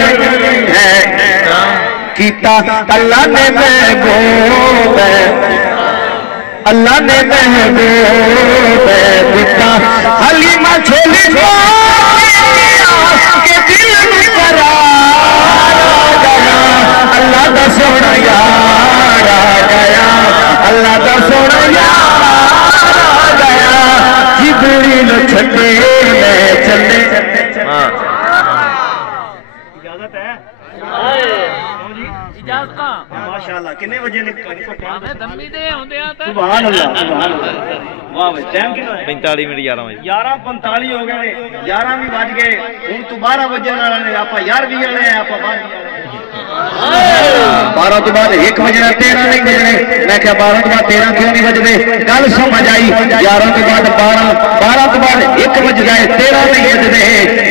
فکر ہے کیتا اللہ نے محبوب اللہ نے محبوب دیتا حلیمہ چھولی کو کہ دل میں قرار آ گیا اللہ دا سونا یار آ گیا اللہ دا سونا یار آ گیا جبریل چھٹے میں چلے اجازت ہے اجازت ماشاءاللہ کنے وجہ نے دمی دے ہوندے ہیں سبحان اللہ سبحان اللہ واہ بھائی ٹائم کتنا ہے 45 منٹ 11 بجے 11:45 ہو گئے 11 بھی بج گئے ہن تو 12 بجے والے نے اپا 11 بھی والے ہیں اپا 12 تو بعد 1 بجنا 13 نہیں بجنے میں کیا 12 تو بعد 13 کیوں نہیں بجنے گل سمجھ آئی 11 تو بعد 12 تو بعد 1 بج گئے 13 نہیں بجنے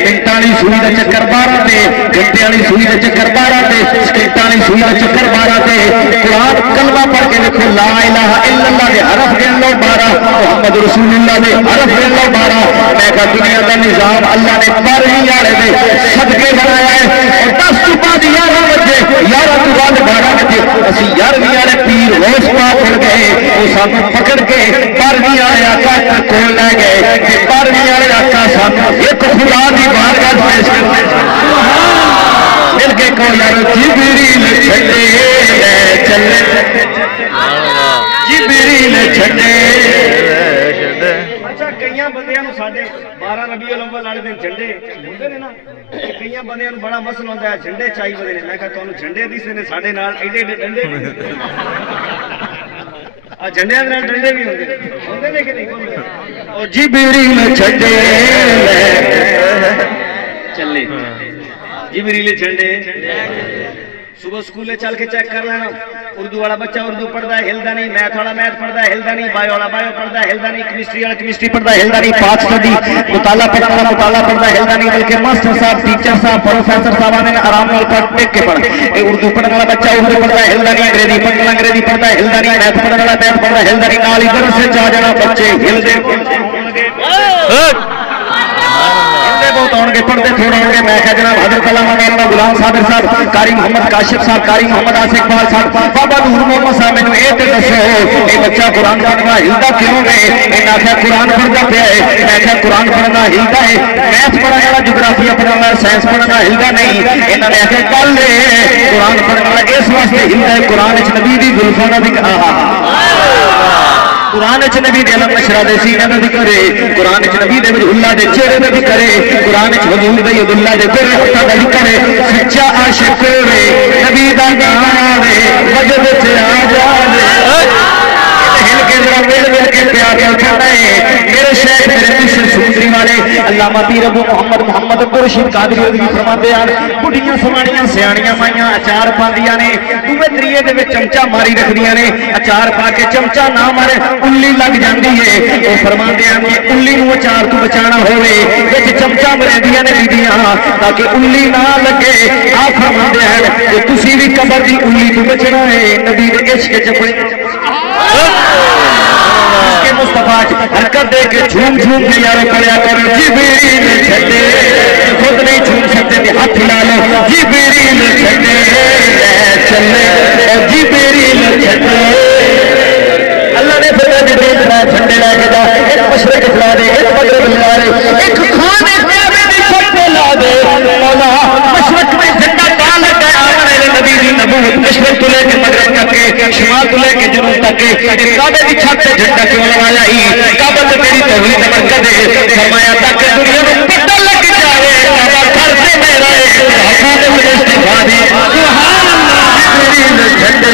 منٹ والی سوئی کا چکر 12 تے گھنٹے والی سوئی کا چکر 12 تے سکنٹ والی سوئی کا چکر 12 تے قرآن کلمہ پڑھ کے لکھو لا الہ الا اللہ کے حرف گن لو 12 محمد رسول اللہ کے حرف گن لو 12 میں کہا دنیا کا نظام اللہ نے 12 والے دے صدقے بنایا ہے اور 10 تو بعد 11 بجے 11 تو بعد 12 بجے اسی 11 والے پیر ہوش پا پڑ گئے وہ سانو پکڑ کے 12 والے آقا کول لے گئے کہ 12 والے آقا سانو ایک خدا دی بارگاہ پیش کرتے مل کے کو یار جبریل چھٹے چلے جبریل چھٹے اچھا کئیاں بندیاں نو ساڈے 12 ربیع الاول والے دن جھنڈے ہوندے نے نا کئیاں بندیاں نو بڑا مسئلہ ہوندا ہے جھنڈے چاہیے ہوندے نے میں کہا تانوں جھنڈے دسے نے ساڈے نال ایڈے ایڈے ڈنڈے آ جھنڈے دے نال ڈنڈے بھی ہوندے نے کہ نہیں او جبریل چھٹے چلے جبریل جھنڈے صبح سکولے چل کے چیک کر لینا اردو والا بچہ اردو پڑھتا ہے ہلدا نہیں میتھ والا میتھ پڑھتا ہے ہلدا نہیں بایو والا بایو پڑھتا ہے ہلدا نہیں کیمسٹری والا کیمسٹری پڑھتا ہے ہلدا نہیں پاک اسٹڈی مطالعہ پڑھنے والا مطالعہ پڑھتا ہے ہلدا نہیں بلکہ ماسٹر صاحب ٹیچر صاحب پروفیسر صاحب نے آرام نال پڑھ ٹیک کے پڑھ اردو پڑھنے والا بچہ اردو پڑھتا ہے ہلدا نہیں انگریزی پڑھنے والا انگریزی پڑھتا ہے ہلدا نہیں میتھ پڑھنے والا میتھ پڑھتا ہے ہلدا نہیں نال ادھر سے چا جانا بچے ہلدے بہت آؤ گے پڑھتے تھوڑے ہوں گے میں کہا جناب حضرت علامہ مولانا غلام صابر صاحب قاری محمد کاشف صاحب قاری محمد آصف اقبال صاحب بابا نور محمد صاحب نے یہ تے دسو یہ بچہ قرآن پڑھنا ہلدا کیوں ہے انہیں آخیا قرآن پڑھتا پیا ہے میں آخیا قرآن پڑھنا ہلدا ہے میتھ پڑھنے والا جغرافیہ پڑھنے والا سائنس پڑھنا ہلدا نہیں انہوں نے آخیا کل قرآن پڑھنے والا اس واسطے ہلدا ہے قرآن وچ نبی دی زلفاں دا ذکر قرآن چ نبی دے علم نشرہ دے سینے دا ذکر ہے قرآن چ نبی دے اللہ دے چہرے دا ذکر ہے قرآن چ حضور دے اللہ دے پھر ہتھاں دا ذکر ہے سچا عاشق ہے نبی دا گانا ہے وجد چ آ جاوے ہل کے ذرا مل کے پیار کے اٹھانا ہے میرے شیخ میرے مرشد سمندری والے علامہ پیر ابو محمد رشید قادری رضوی فرماتے ہیں بڑھیاں سمانیاں سیاڑیاں مائیاں اچار پاندیاں نے دوے تریے دے وچ چمچا ماری رکھدیاں نے اچار پا کے چمچا نہ مارے الی لگ جاندی ہے وہ فرماتے ہیں کہ الی نو اچار تو بچانا ہوے وچ چمچا مریندیاں نے بیبییاں تاکہ الی نہ لگے آ فرماتے ہیں کہ تسی بھی قبر دی الی تو بچنا ہے نبی دے عشق چ مصطفیٰ حرکت دے کے جھوم جھوم کے یارو پڑیا کرو جبریل چھٹے خود نہیں جھوم سکتے کہ ہاتھ ہلا لو جبریل چھٹے چلے اور جبریل چھٹے اللہ نے پھر جبریل بنایا جھنڈے لے کے جا ایک مشرق لا دے ایک مغرب لا دے ایک کھانے پیانے دی چھٹے لا دے مولا مشرق میں جھنڈا ڈال کے آنے نبی دی نبوت مشرق تو لے کے مغرب تک کے شمال تو لے کے جنوب تک کے کعبے کی چھت پہ جھنڈا کیوں لگایا ہی کعبہ تو تیری توحید برکت ہے فرمایا تاکہ دنیا میں پتہ لگ جائے کعبہ گھر سے میرا ہے حکومت مجھے استفادہ دی سبحان اللہ جبریل جھنڈے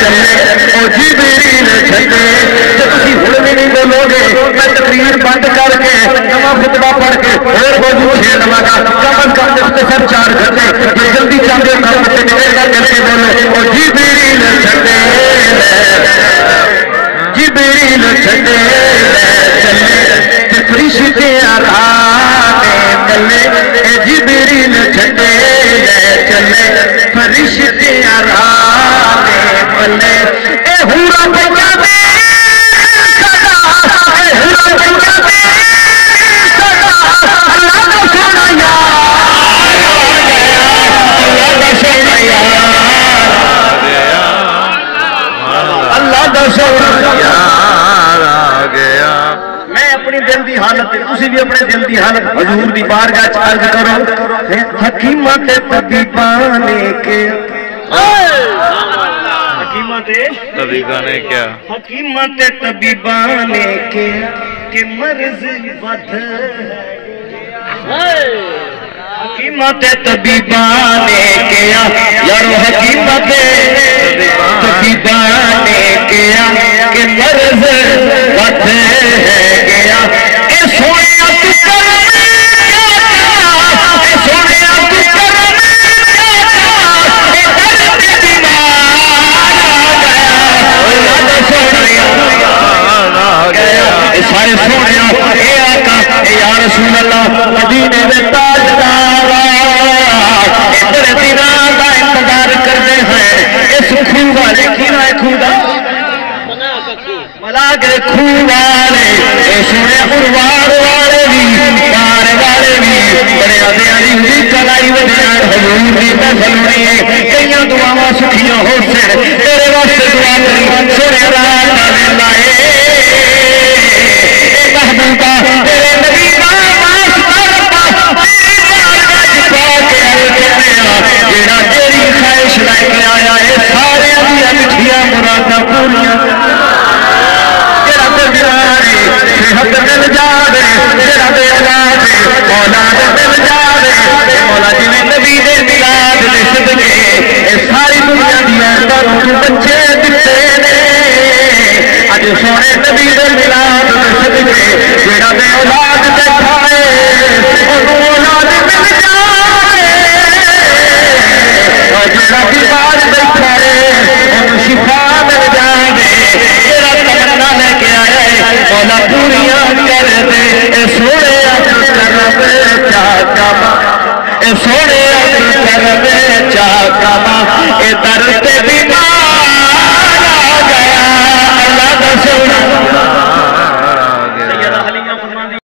چلے او جبریل جھنڈے جب تسی ہن بھی نہیں بولو گے میں تقریر بند کر کے نواں خطبہ پڑھ کے اور موضوع چھیڑ لواں گا کم از کم مختصر 4 گھنٹے یہ جلدی چاہتے کام سے نکل کر کے بولو او جبریل جھنڈے جبریل چھٹے چلے فرشتے آرانے ملے جبریل چھٹے چلے فرشتے آرانے ملے اے ہورا پنجا میں صدا اے ہورا پنجا میں صدا اللہ کا سونا یار حضور دی بارگاہ چ عرض کرو حکیماں تے طبیباں نے کیا حکیماں تے طبیباں نے کیا حکیماں تے طبیباں نے کیا کہ مرض ود حکیماں تے طبیباں نے کیا یارو حکیماں تے طبیباں نے کیا کہ مرض ود ہے گیا اے سونیا تو کرم کیا اے سونیا تو کرم کیا اے درد بیمار آ گیا اے سارے سونیا اے آقا اے یا رسول اللہ مدینے میں تاجدار بڑے دنوں کا انتظار کرتے ہیں اس خوہ والے کی نہ خدا ملا کے خوہ والے اے سونے اروار والے بھی پار والے بھی بڑے آدھے آدھی ہوئی کلائی وجہاں حضور دی نسل میں کئیاں دعاواں سکھیاں ہو سے تیرے واسطے دعا کری سونے رات والے لائے محبوبہ تیرے نبی جیڑا تیری خواہش لے کے آیا ہے سارے دیا مٹھیاں مراداں پوریاں جیڑا تے بیمارے صحت مل جاوے جیڑا بے اولاد اولاد مل جاوے مولا جی نے نبی دے میلاد دے صدقے اے ساری دنیا دیا تانوں تو بچے دتے نے اج سونے نبی دے میلاد دے صدقے جیڑا بے اولاد بیٹھا ہے اونوں اولاد مل جاوے جیڑا بیمار بیٹھا ہے انہوں شفا مل جاوے جیڑا تمنا لے کے آیا ہے مولا پوریاں کر دے اے سونے کرم چاچا اے سونے